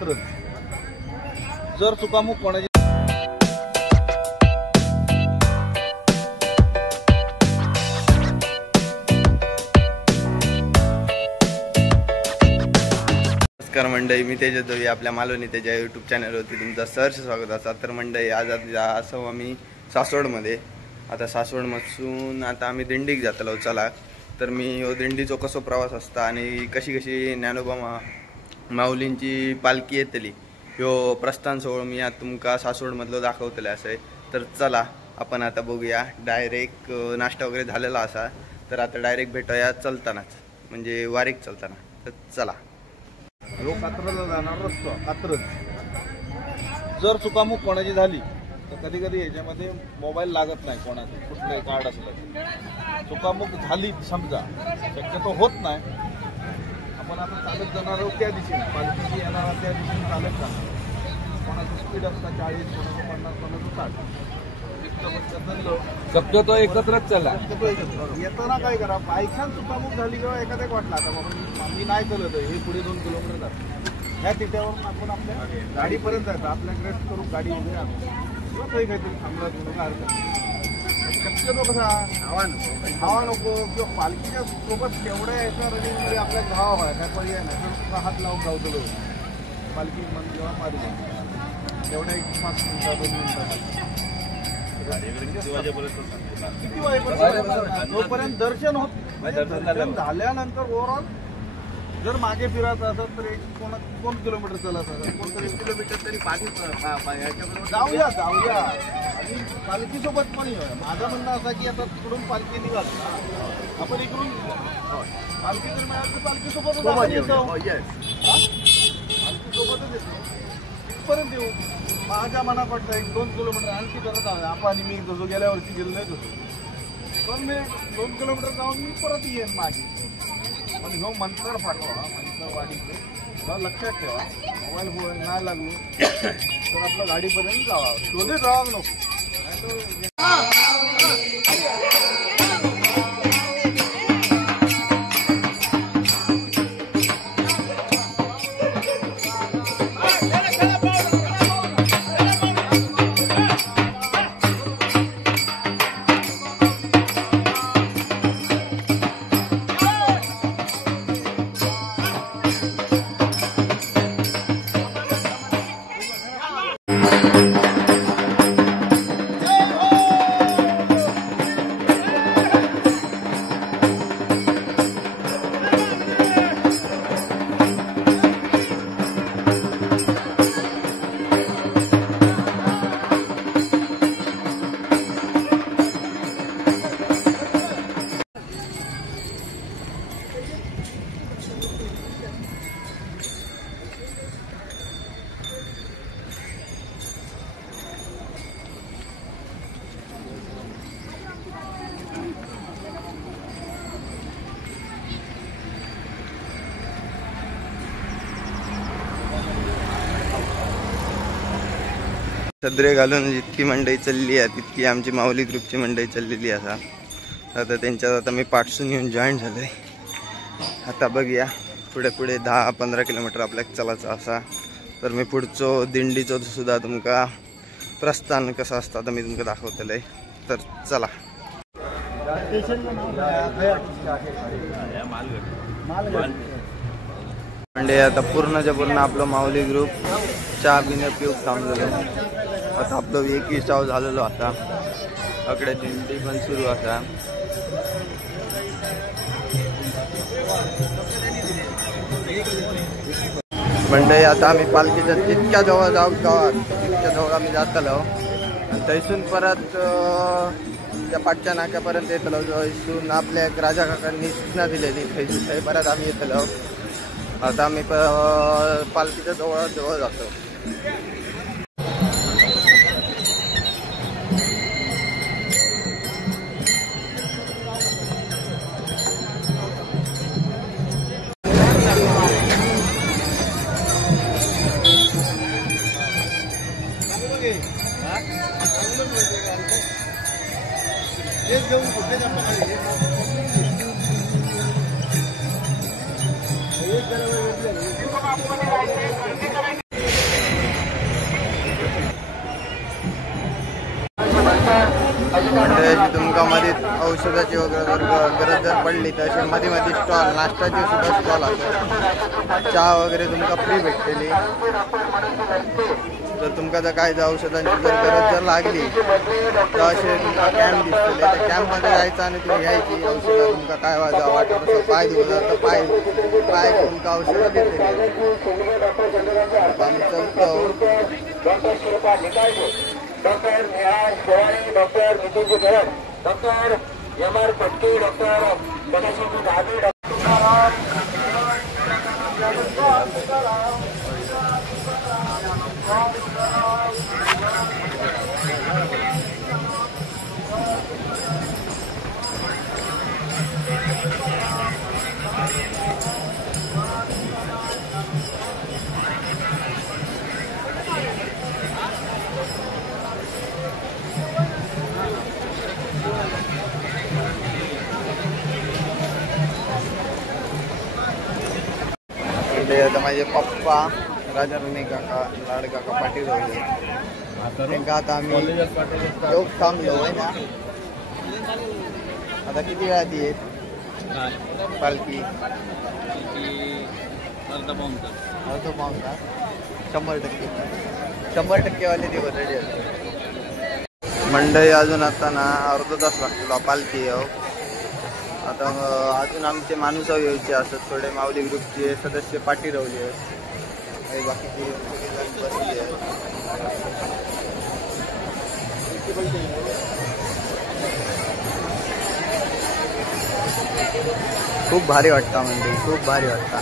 कात्रज. जर चुकामुक कोणाची नमस्कार मंडळी, मी तेजस दवी आपल्या मालवणी तेजा यूट्यूब चॅनलवरती तुमचं सहर्ष स्वागत असा. तर मंडळी आज असं आम्ही सासवडमध्ये आता सासवडमधून आता आम्ही दिंडीक जातलो. चला तर मी हो दिंडीचो कसो प्रवास असता आणि कशी कशी ज्ञानोबा माऊलींची पालखी येतली ह्यो प्रस्थान सोहळो मी आता तुमका सासवडमधलो दाखवतले असे. तर चला आपण आता बघूया. डायरेक्ट नाश्ता वगैरे झालेला असा तर आता डायरेक्ट भेटूया चलतानाच, म्हणजे वारीक चलताना. तर चला. ह्यो कात्रजला जाणार रस्तो कात्रज. जर चुकामुक कोणाची झाली तर कधी कधी याच्यामध्ये मोबाईल लागत नाही, कोणाचं कुठलंही कार्ड असलं चुकामुक झाली समजा, शक्यतो होत नाही. आपण आता चालत जाणार आहोत त्या दिशेने, पालखी येणार त्या दिशेने चालत जाणार. कोणाचं स्पीड असतं 40, कोणाचं 50, कोणाचं 60. शक्यतो एकत्रच चला. येताना काय करा, बायकांना चुकामुक झाली किंवा एखाद्या वाटला आता म्हणून मी नाही चलत हे पुढे 2 किलोमीटर जातो, ह्या तिथ्यावरून आपण आपल्या गाडीपर्यंत जायचं. आपल्याकडे करून गाडी वगैरे आणतो किंवा काही काहीतरी थांबला तुला काय हरकत. शक्यतो कसा हवा नको किंवा पालखीच्या सोबत तेवढ्या याच्या रनिंगमध्ये आपल्या धावा व्हाय काय पर्याय नाही. तर हात लावून गावतो पालखी मन किंवा मारी तेवढ्या 5 मिनिटात 2 मिनिटात किती वाजेपर्यंत जोपर्यंत दर्शन होत. दर्शन झाल्यानंतर ओव्हरऑल जर मागे फिरायचं असेल तर कोण किलोमीटर चलत असेल, कोण 3 किलोमीटर तरी जाऊया आणि पालखीसोबत पण येऊया. माझं म्हणणं असं की आता तिकडून पालखी निघाल आपण इकडून पालखी जर मिळाली तर पालखीसोबतच पालखीसोबतच येतो तिथपर्यंत येऊ. माझ्या मनात वाटतं 1-2 किलोमीटर आणखी करत आहे. आपण मी जसं गेल्या वर्षी गेलो नाही तसं पण मी 2 किलोमीटर जाऊन मी परत येईन मागे. पण ह्यो मंत्र पाठवा, मंत्रवाडीचं लक्षात ठेवा. मोबाईल नाही लागलो तर आपलं गाडीपर्यंत जावा, शोधे जावा नको. सदरे घालून जितकी मंडळी चालली आहे तितकी आमची माऊली ग्रुपची मंडळी चाललेली असा. आता त्यांच्यात आता मी पाठसून येऊन जॉईन झालोय. आता बघूया पुढे 10-15 किलोमीटर आपल्याला चालायचं असा. तर मी पुढचो दिंडीचो सुद्धा तुमका प्रस्थान कसं असतं आता मी तुमका दाखवतलंय. तर चला. म्हणजे आता पूर्णच्या पूर्ण आपलं माऊली ग्रुप चहा पिणे पिऊक थांबलेलो. आता आपलं 21 स्टाव झालेलो आता. अकडे दिंडी पण सुरू असा. म्हणजे आता आम्ही पालखीच्या तितक्या जवळ जाऊ गावात तितक्या जवळ आम्ही जातलो. थैसून परत त्या पाठच्या नाक्यापर्यंत येतलो. थैसून आपल्या राजा काकांनी सूचना दिलेली थैसून परत आम्ही येतलो. आता आम्ही पालखीच्या जवळ जातो. म्हणजे तुमका मध्ये औषधाची वगैरे जर गरज जर पडली तर अशी मध्ये मध्ये स्टॉल नाश्त्याचे सुद्धा स्टॉल असतात. चहा वगैरे तुमका फ्री भेटतेली. जर तुमका जर काय औषधांची जर गरज जर लागली तर असे तुमका कॅम्प दिसतले त्या कॅम्पमध्ये जायचं आणि तुम्ही घ्यायची औषधं. तुमका काय वाटतं तसं पाय दुखलं तर पाय तुमका औषधं देते. आम्ही चलतो. डॉक्टर निहार शेवाळे, डॉक्टर नितीनजी Garad, doctor M R Patke, doctor सदाशिवजी धाबे, आता माझे पप्पा राजाराणी काका लाड काका पाटील होते. त्यांना आता आम्ही योग थांबलो आहे ना. आता किती वेळा ती येत पालखी? अर्धा पाऊण तास. 100% वाले दिवस रेडी असतात. मंडई अजून आता ना अर्धा तास लागतो पालखी येऊ. आता अजून आमचे माणूस यायचे असतात. थोडे माऊली ग्रुपचे सदस्य पाठी रवले आहेत. बाकीचे बसले आहेत. खूप भारी वाटतं म्हणजे खूप भारी वाटतं.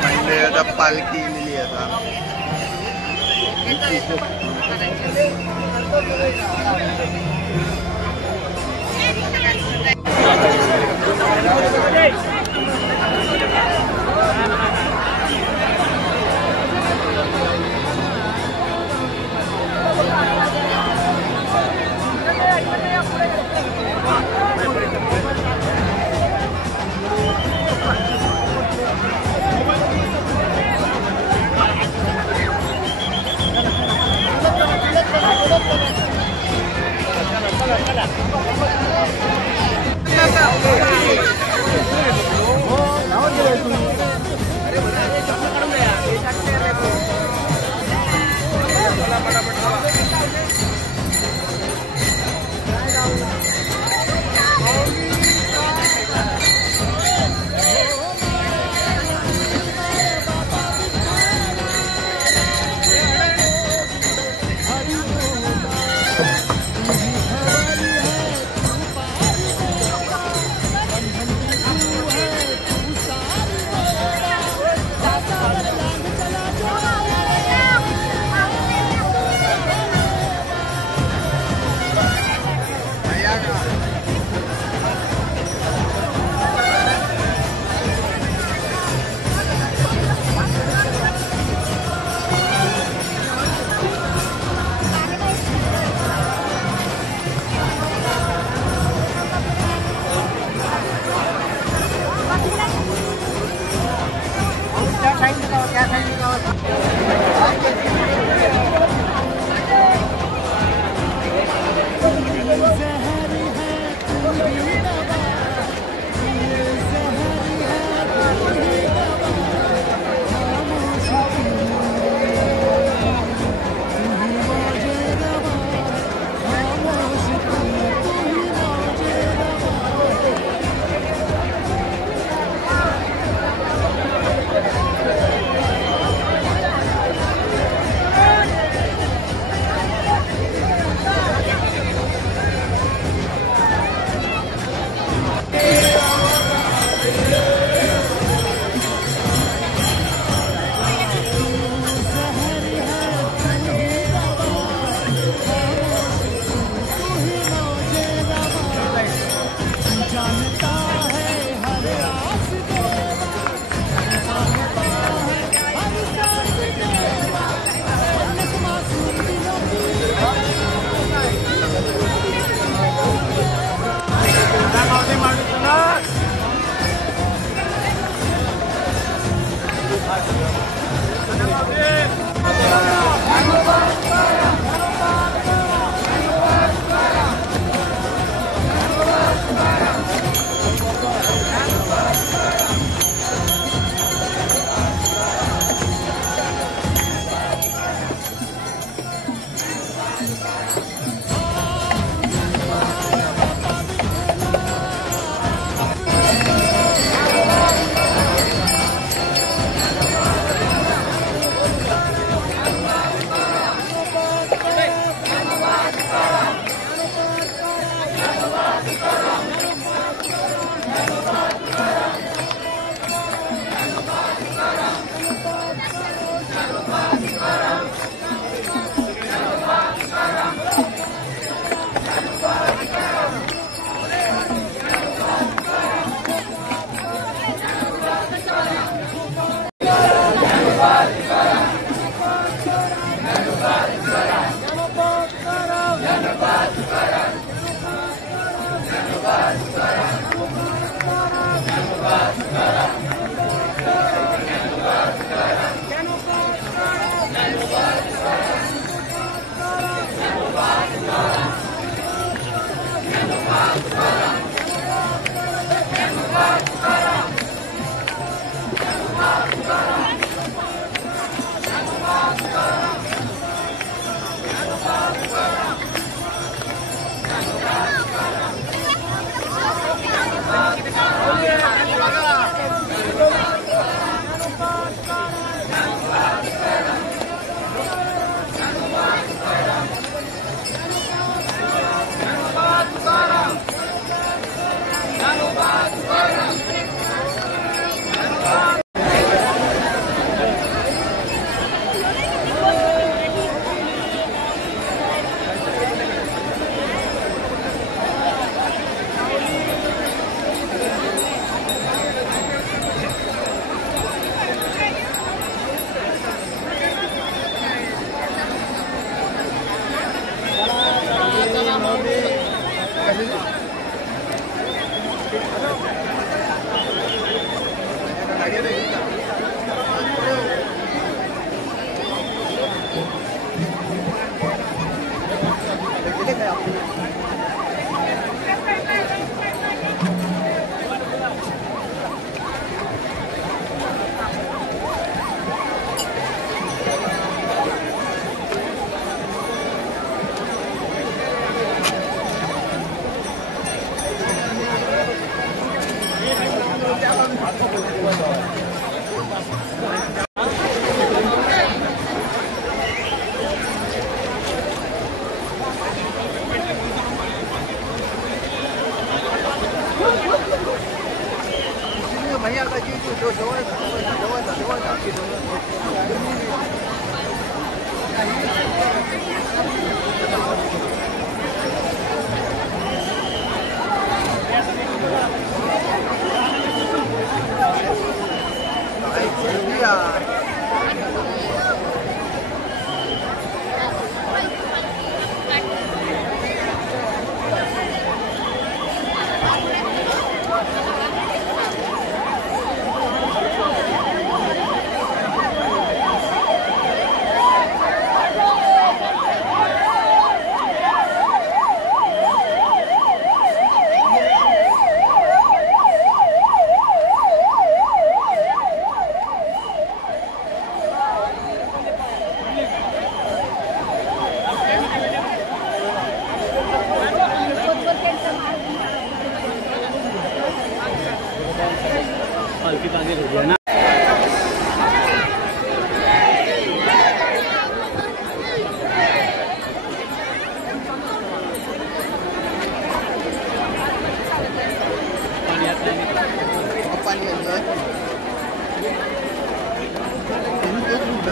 म्हणजे आता पालखी गेलेली आता.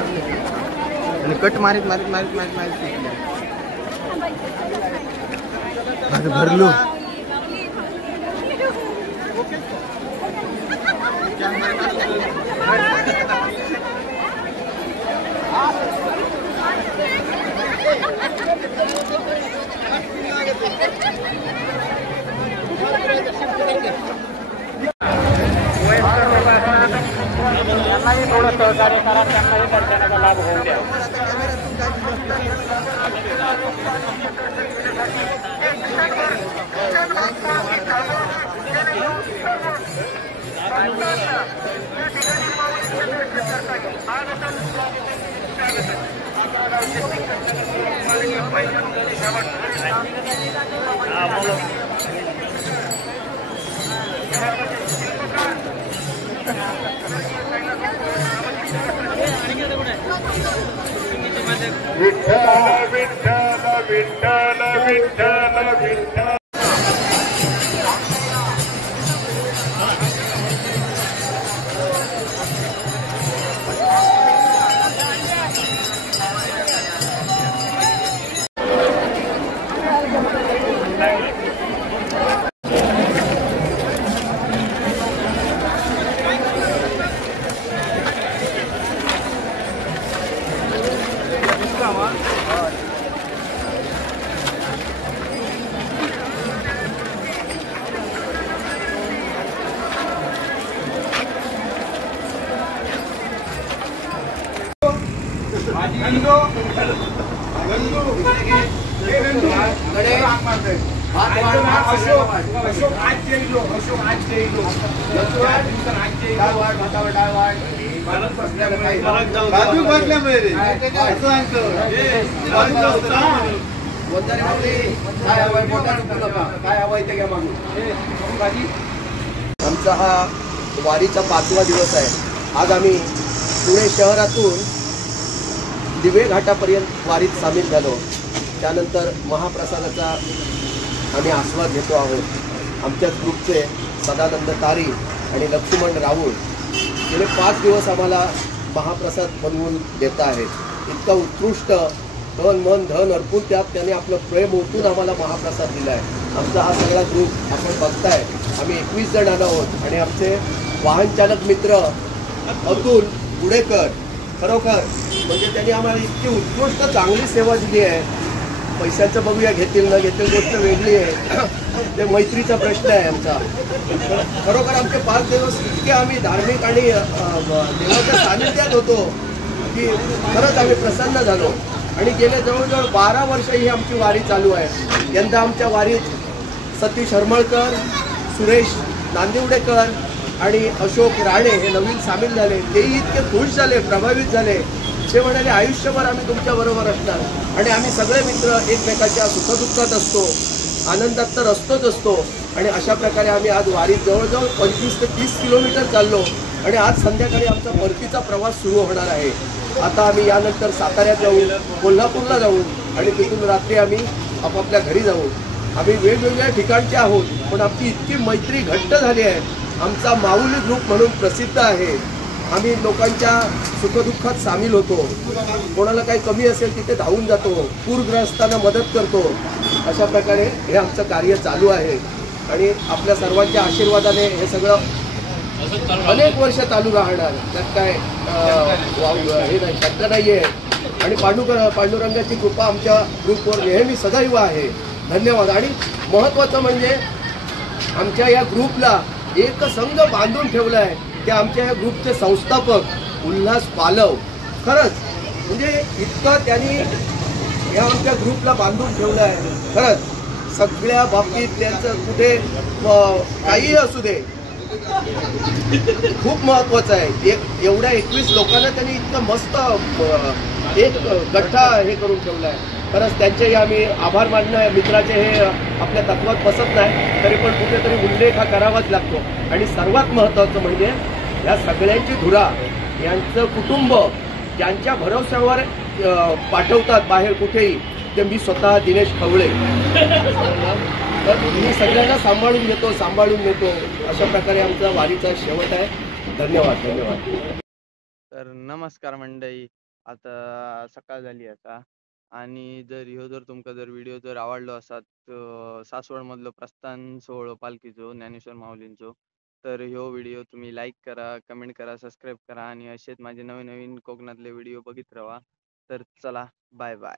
आणि कट मारीत मारीत मारीत मारीत मारीत माझं भरलो त्यांनाही थोडं सहकार्य करा, त्यांनाही दर्शनाचा लाभ होऊ द्या. विठ्ठल विठ्ठल विठ्ठल विठ्ठल विठ्ठल. बाजू बसल्यामुळे रे असं सांगतो. आमचा हा वारीचा 5वा दिवस आहे. आज आम्ही पुणे शहरातून दिवे घाटापर्यंत वारीत सामील झालो. त्यानंतर महाप्रसादाचा आम्ही आस्वाद घेतो आहोत. आमच्याच ग्रुपचे सदानंद तारी आणि लक्ष्मण राऊळ गेले 5 दिवस आम्हाला महाप्रसाद बनवून देत आहेत. इतका उत्कृष्ट तन मन धन अर्पून त्यात त्याने आपलं प्रेम ओतून आम्हाला महाप्रसाद दिला आहे. आमचा हा सगळा ग्रुप आपण बघताय. आम्ही 21 जण आलो आहोत आणि आमचे वाहन चालक मित्र अतुल गुडेकर खरोखर म्हणजे त्यांनी आम्हाला इतकी उत्कृष्ट चांगली सेवा दिली आहे. पैशाचं बघूया घेतील न घेतील गोष्ट वेगळी आहे. ते मैत्रीचा प्रश्न आहे आमचा. खरोखर आमचे 5 दिवस इतके आम्ही धार्मिक आणि देवाच्या सानिध्यात होतो की खरंच आम्ही प्रसन्न झालो. आणि गेले जवळजवळ 12 वर्ष ही आमची वारी चालू आहे. यंदा आमच्या वारीत सतीश हरमळकर, सुरेश नांदिवडेकर आणि अशोक राणे हे नवीन सामील झाले. तेही इतके खुश झाले, प्रभावित झाले. ते म्हणाले आयुष्यभर आम्ही तुमच्याबरोबर असणार. आणि आम्ही सगळे मित्र एकमेकाच्या सुखदुःखात असतो, आनंदात तर असतो. आणि अशा प्रकारे आम्ही आज वारीत जवळजवळ 25 ते 30 किलोमीटर चाललो. आणि आज संध्याकाळी आमचा परतीचा प्रवास सुरू होणार आहे. आता आम्ही यानंतर साताऱ्यात जाऊ, कोल्हापूरला जाऊ आणि तिथून रात्री आम्ही आपापल्या घरी जाऊ. आम्ही वेगवेगळ्या ठिकाणचे आहोत पण आमची इतकी मैत्री घट्ट झाली आहे. आमचा माऊली ग्रुप म्हणून प्रसिद्ध आहे. आम्ही लोकांच्या सुखदुःखात सामील होतो. कोणाला काही कमी असेल तिथे धावून जातो, पूरग्रस्तांना मदत करतो. अशा प्रकारे हे आमचं कार्य चालू आहे. आणि आपल्या सर्वांच्या आशीर्वादाने हे सगळं अनेक वर्ष चालू राहणार. त्यात काय हे नाही, शक्य नाही आहे. आणि पांडुरंगाची कृपा आमच्या ग्रुपवर नेहमी सदैव आहे. धन्यवाद. आणि महत्त्वाचं म्हणजे आमच्या या ग्रुपला एक संघ बांधून ठेवला आहे की आमच्या या ग्रुपचे संस्थापक उल्हास पालव. खरंच म्हणजे इतकं त्यांनी या आमच्या ग्रुपला बांधून ठेवलं आहे. खरंच सगळ्या बाबतीत त्यांचं कुठे काहीही असू दे खूप महत्त्वाचं आहे. एवढ्या 21 लोकांना त्यांनी इतकं मस्त एक गठ्ठा हे करून ठेवला आहे. खरंच त्यांचेही आम्ही आभार मानणं मित्राचे हे आपल्या तत्वात बसत नाही तरी पण कुठेतरी उल्लेख हा करावाच लागतो. आणि सर्वात महत्त्वाचं म्हणजे या सगळ्यांची धुरा यांचं कुटुंब ज्यांच्या भरवशावर पाठवतात बाहेर कुठेही ते मी स्वतः दिनेश खवळे. तर मी सगळ्यांना सांभाळून नेतो. अशा प्रकारे आमचा वारीचा शेवट आहे. धन्यवाद. तर नमस्कार मंडळी. आता सकाळ झाली आता. आणि जर तुमका व्हिडिओ जर आवडलो असत सासवडमधलं प्रस्थान सोहळं पालखीचो ज्ञानेश्वर माऊलींचो तर ह्यो व्हिडिओ तुम्ही लाईक करा, कमेंट करा, सबस्क्राईब करा आणि असेच माझे नवीन कोकणातले व्हिडिओ बघित राहा. तर चला, बाय बाय.